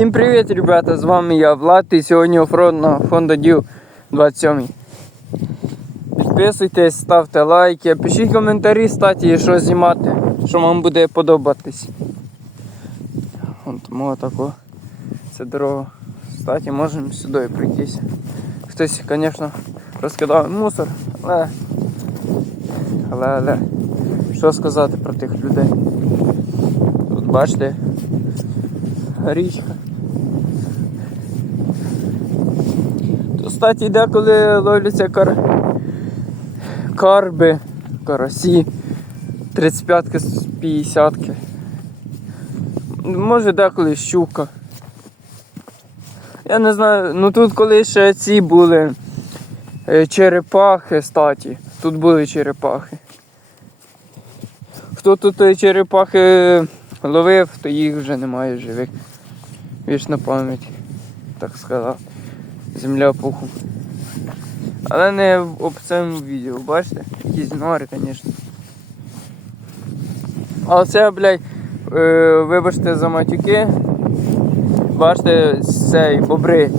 Всім привіт, ребята! З вами я Влад і сьогодні оффроуд на Honda Dew 27. Підписуйтесь, ставте лайки, пишіть коментарі, статі, що знімати, що вам буде подобатись. От тому тако. Це дорога. Статі, можемо сюди пройтися. Хтось, звісно, розкидав мусор, але. Але, але. Що сказати про тих людей? Тут бачите, річка. Кстати, деколи ловляться кар... карби, карасі, 35-ки, 50-ки. Може деколи щука. Я не знаю, ну тут коли ще ці були е, черепахи статі. Тут були черепахи. Хто тут е, черепахи ловив, то їх вже немає живих. Вічна пам'ять, так сказав. Земля пуху. Але не об цьому відео, бачите? Якісь нори, звісно. А це, блядь, е, вибачте за матюки. Бачите, цей бобри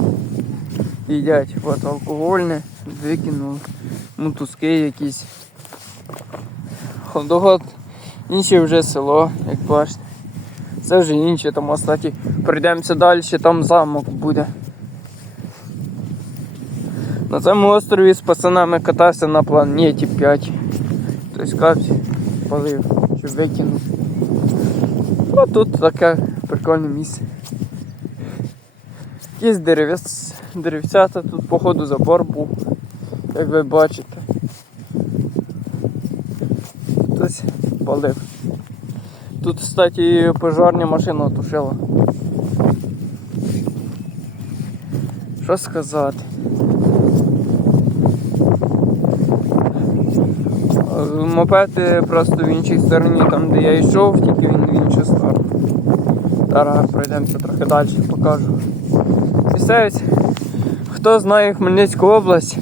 їдять. От алкогольне, викинули. Мотузки якісь. Ходогод, інше вже село, як бачите. Це вже інше, там остаті. Пройдемося далі, там замок буде. На цьому острові з пацанами катався на планеті 5. Тобто капці палив, щоб викинути. А тут таке прикольне місце. Якісь деревець, деревцята, тут походу забор був, як ви бачите. Хтось палив. Тут, кстати, пожарна машина тушила. Що сказати? Мопеди просто в іншій стороні, там де я йшов, тільки він в іншу сторону. Зараз пройдемося трохи далі, покажу. Місцевець. Хто знає Хмельницьку область,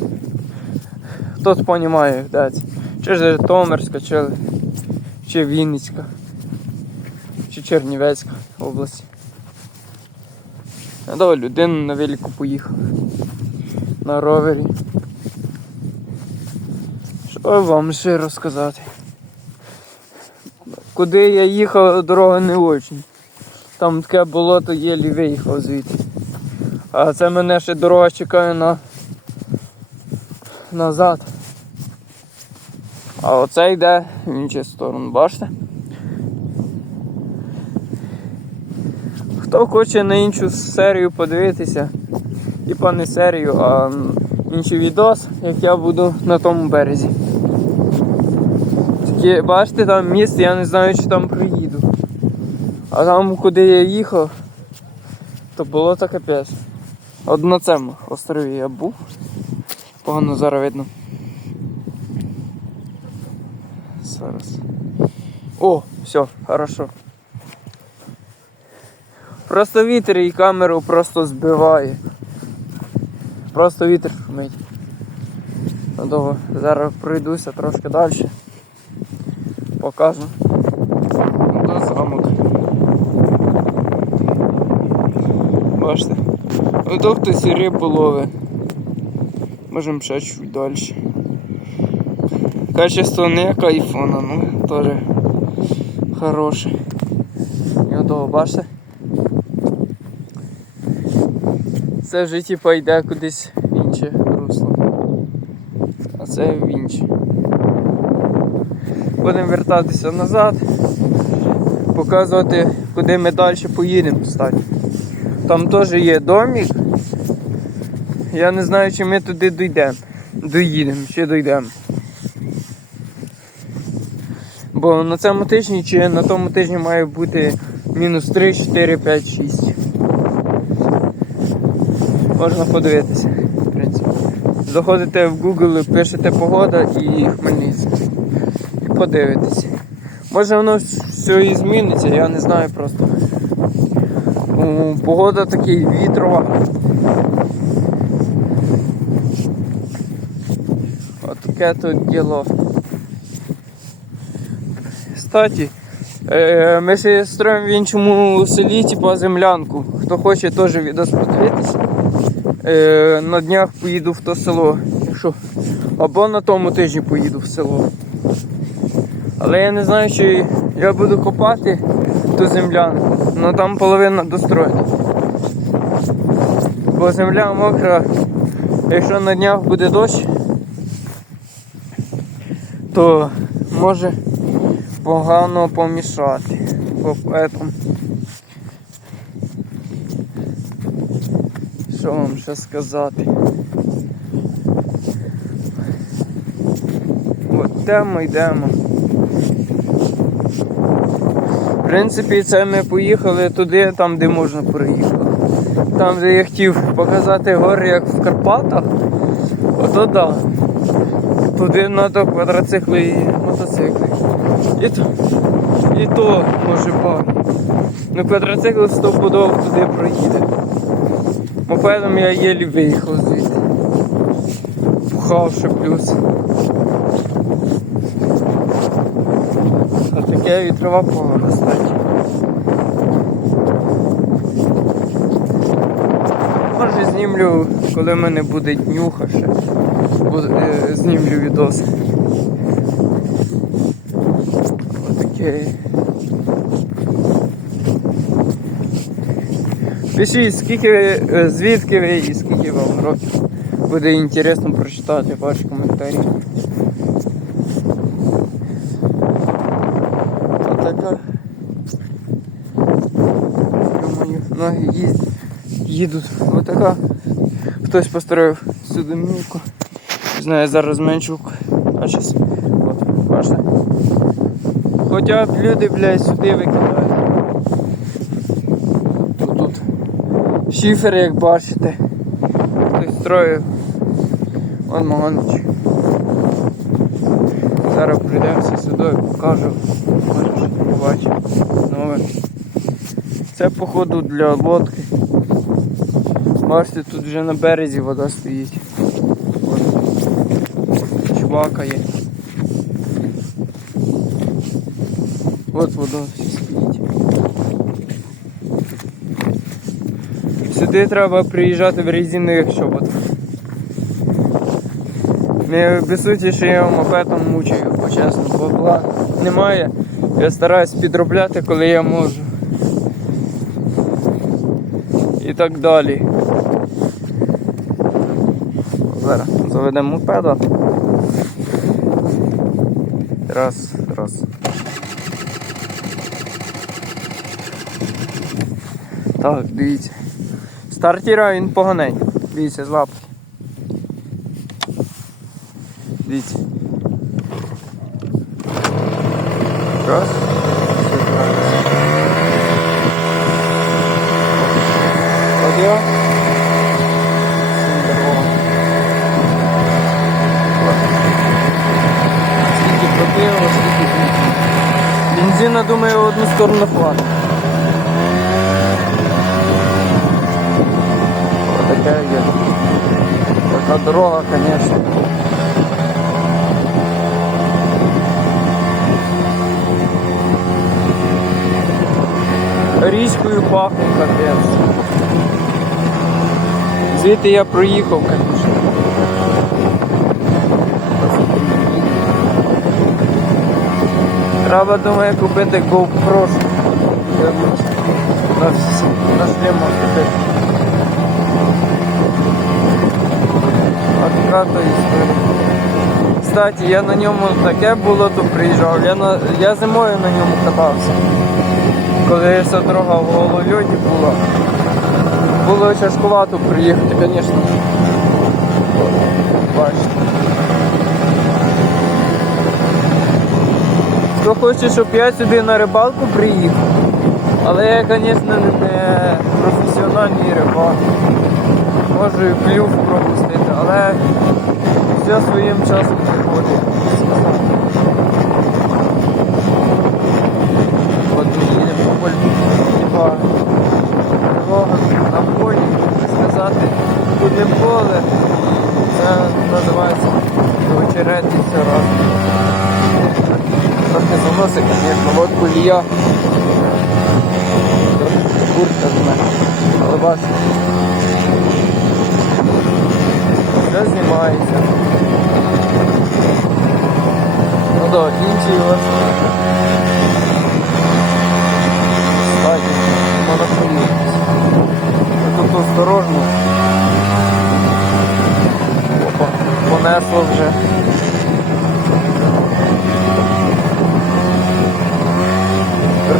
хто розуміє, де це. Чи Житомирська, чи, чи Вінницька, чи Чернівецька область. Давай людина на велику поїхав. На ровері. Що вам ще розказати? Куди я їхав, дорога не очень. Там таке болото єлі виїхав звідти. А це мене ще дорога чекає на назад. А оце йде в іншу сторону, бачите? Хто хоче на іншу серію подивитися, типа не серію, а інший відос, як я буду на тому березі. Тільки бачите, там місце, я не знаю, чи там приїду. А там, куди я їхав, то було так капець. От на цьому острові я був. Погано зараз видно. Зараз. О, все, хорошо. Просто вітер і камеру просто збиває. Просто вітер шумить. Ну добре, зараз пройдуся трошки далі. Покажу. До замок. Бачите? Ото хтось рибу ловить. Можемо ще чуть далі. Качество не як айфона, ну теж хороше. Ото, бачите? Це вже типа йде кудись інше русло. А це в інше. Будемо вертатися назад, показувати, куди ми далі поїдемо стати. Там теж є домик. Я не знаю, чи ми туди дійдемо. Доїдемо, чи дійдемо. Бо на цьому тижні чи на тому тижні має бути мінус 3, 4, 5, 6. Можна подивитися, в принципі. Заходите в Google, пишете погода і Хмельницький. І подивитесь. Може воно все і зміниться, я не знаю просто. Погода такий вітрова. От таке тут діло. Кстати, е, ми ще строїмо в іншому селі, типу землянку. хто хоче теж відос подивитися. Е, на днях поїду в то село. Або на тому тижні поїду в село. Але я не знаю, чи я буду копати ту землянку. Ну там половина достроєна. Бо земля мокра, якщо на днях буде дощ, то може погано помішати. По этому. Що вам ще сказати? От йдемо, йдемо. В принципі, це ми поїхали туди, там, де можна проїхати. Там, де я хотів показати гори, як в Карпатах, ото да. Туди треба квадроцикли і мотоцикли. І то, і то може пару. Ну квадроцикл стопудово туди проїде. Мопедом я єлі виїхав звідти. Пухавши плюс. А таке вітрова поле, кстати. Може знімлю, коли в мене буде днюха ще. Е, знімлю відоси. Отаке. Пишіть, скільки ви, е, звідки ви і скільки вам років. Буде інтересно прочитати ваші коментарі. Отака. Думаю, ноги їдуть. Отака. Хтось построїв цю домівку. Знаю, зараз зменшу. А зараз. От, бачите? Хоча б люди, блядь, сюди викидають. Тут, тут шифер, як бачите. Хтось строїв. Вон Маганыч. Зараз прийдемося сюди і покажу. Це походу для лодки. Бачите, тут вже на березі вода стоїть. От. Чувака є. От вода стоїть. Сюди треба приїжджати в резинових чоботах. Не суті, що я мопетом мучаю, почесно, бабла немає. Я стараюсь підробляти, коли я можу. І так далі. Зараз заведемо мопеда. Раз, раз. Так, дивіться. Стартіра він поганенько. Дивіться, з лапки. Дивіться. Раз. думаю, в одну сторону хватить. Така є. Така дорога, звісно. Річкою пахне капець. Звідти я проїхав, звісно. Треба, думаю, купити GoPro. На, вс- купити. А така то історія. Кстати, я на ньому таке було, то приїжджав. Я, на, я зимою на ньому катався. Коли вся дорога в голольоті була. Було тяжкувато приїхати, звісно. Бачите. Хто хоче, щоб я сюди на рибалку приїхав. Але я, звісно, не професіональний рибак. Можу і клюв пропустити, але все своїм часом приходить. От ми їдемо по полю, типа дорога на полі, можна сказати, тут не поле, це називається очерети все разом. Трохи заносить, колія. Куртка з мене. Але бачите. Знімається. Ну да, інші ось. Кстати, можна проїхати. Тут осторожно.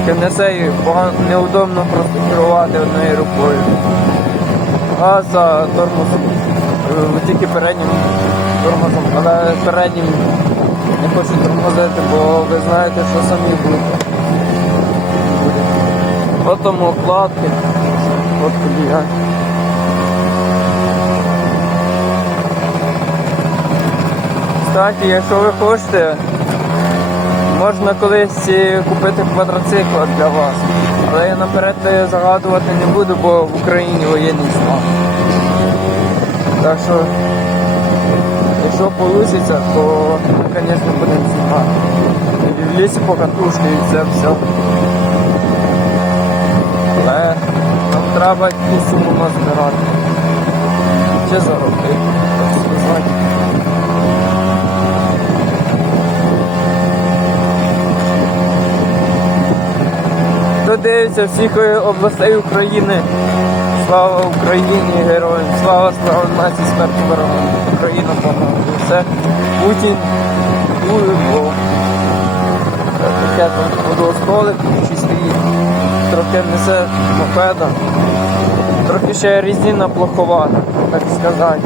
Трохи несе і погано неудобно просто керувати однією рукою. А за тормозом е, тільки переднім тормозом, але переднім не хочу тормозити, бо ви знаєте, що самі будете. Буде. От тому окладки, от колія. Кстати, якщо ви хочете, можна колись купити квадроцикл для вас. Але я наперед загадувати не буду, бо в Україні воєнний стан. Так що, якщо вийде, то звісно, будемо знімати. В лісі покатушки і це все. Але нам треба якусь суму назбирати. Чи заробити, так сказати. Хто дивиться всіх областей України. Слава Україні, героям! Слава слава нації смерть ворогам! Україна помогла. Це Путін дує, бо таке там водостолик чистий, трохи несе мопеда, трохи ще різина плоховата, так сказати.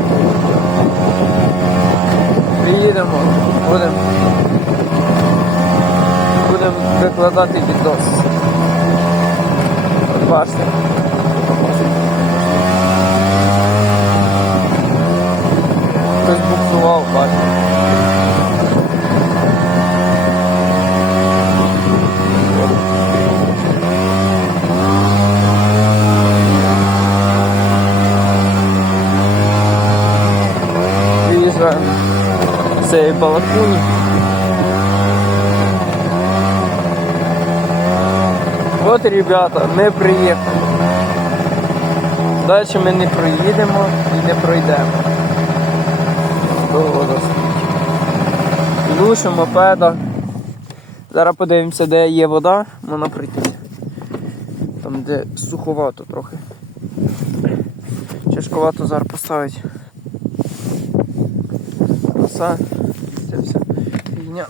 Приїдемо, будемо будемо викладати відос. От бачите. Хтось буксував, бачите. Виїжджаємо з цієї От, ребята, ми приїхали. Далі ми не проїдемо і не пройдемо. До водоспадів. Лучше мопеда. Зараз подивимося, де є вода, можна прийти. Там де суховато трохи. Тяжковато зараз поставити. Коса. Це все фігня.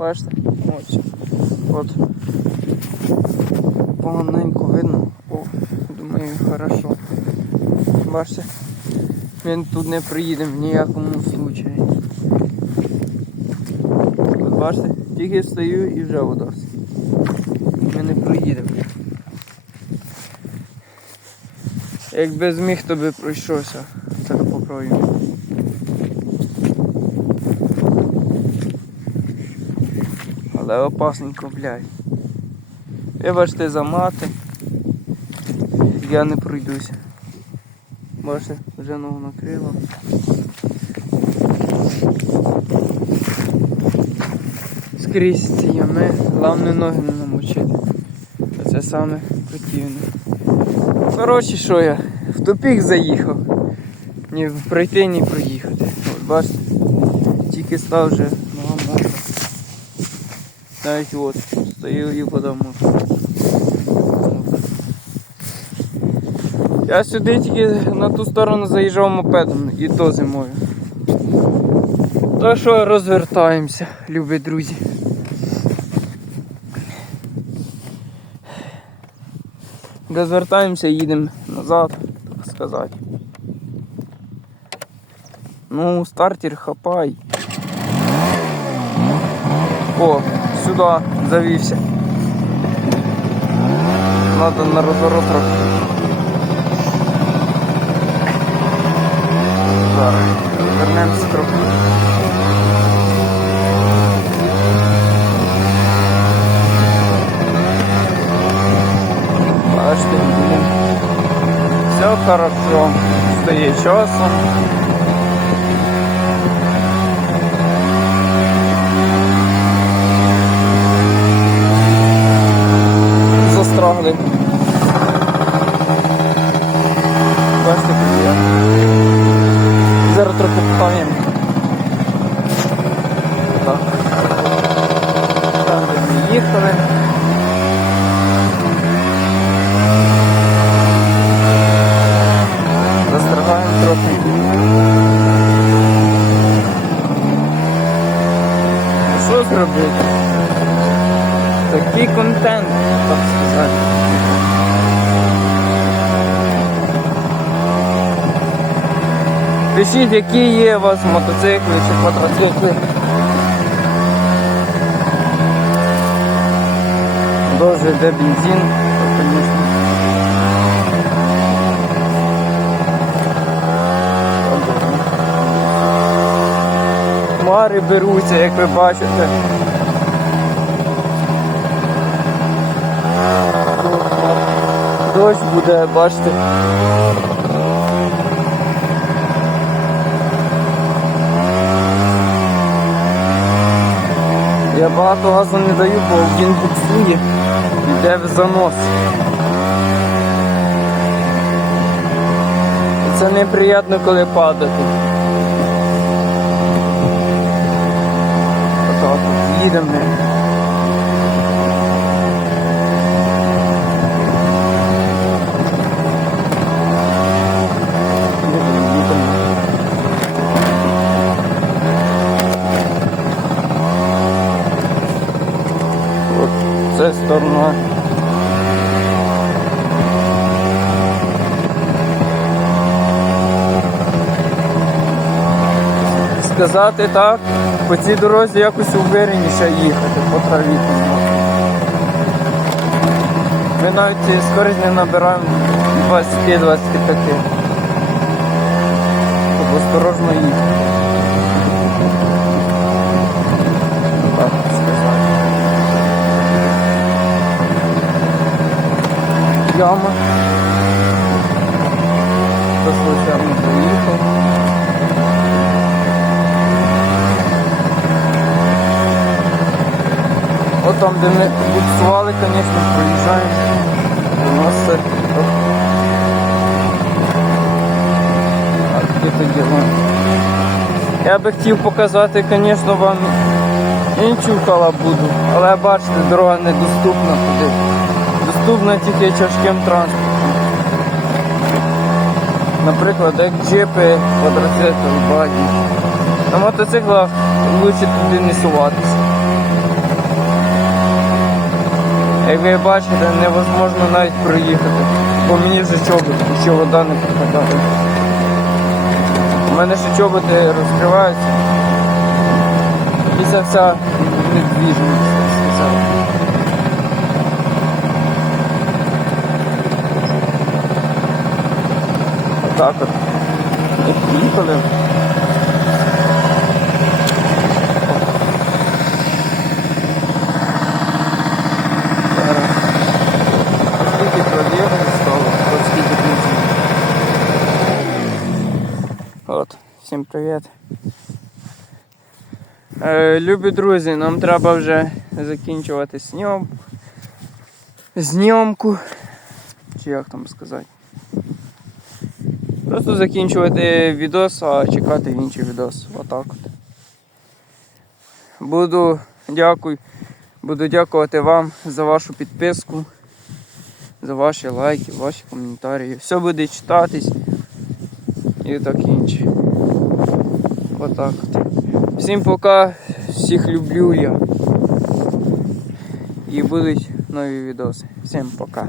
Бачите? Ось. От. Поганенько видно. О, думаю, хорошо. Бачите? Він тут не приїде в ніякому случаї. От бачите, тільки встаю і вже вода. Ми не проїдемо. Якби зміг, то би пройшовся. Так попробуємо. Але опасненько, блядь. Вибачте за мати. Я не пройдуся. Бачите, вже ногу накрило. Скрізь ці ями, головне ноги не намочити. Це саме противне. Коротше, що я? В тупік заїхав. Ні пройти, ні проїхати. От бачите, тільки став вже. Навіть от, стою і вода. Я сюди тільки на ту сторону заїжджав мопедом і то зимою. Так що розвертаємося, любі друзі. Розвертаємося їдемо назад, так сказати. Ну, стартер хапай. О, сюди завівся. Надо на розворот трохи. Зараз вернемося трохи. Бачите, все хорошо. Стає часом. Пишіть, які є у вас мотоцикли чи квадроцикли. Дуже йде бензин. Хмари беруться, як ви бачите. Дощ буде, бачите. Я багато газу не даю, бо він буксує, йде в занос. Це неприємно, коли падати. Отак от їдемо. Їдемо, їдемо. От це сторона. Сказати так, по цій дорозі якось увереніше їхати по траві. Ми навіть скорість не набираємо 20-25. Тобто осторожно їхати. Так сказати. яма. Приїхав. От там, де ми буксували, звісно, проїжджаємо. У нас то? Я би хотів показати, звісно, вам іншу халабуду, але бачите, дорога недоступна туди доступна тільки тяжким транспортом. Наприклад, як джипи, квадроцикл, багі. На мотоциклах краще туди не суватися. Як ви бачите, невозможно навіть проїхати, бо мені вже чоботи, ще вода не попадає. У мене ще чоботи розкриваються. І це вся недвіжність, так от. І приїхали. Зараз. Скільки пробігів стало, от скільки бензину. От, всім привіт. Е, любі друзі, нам треба вже закінчувати снім. Знімку. Чи як там сказати? Просто закінчувати відос, а чекати інший відос. Отак от. Буду дякую. Буду дякувати вам за вашу підписку, за ваші лайки, ваші коментарі. Все буде читатись і так інше. Отак от. Всім пока, всіх люблю я. І будуть нові відоси. Всім пока.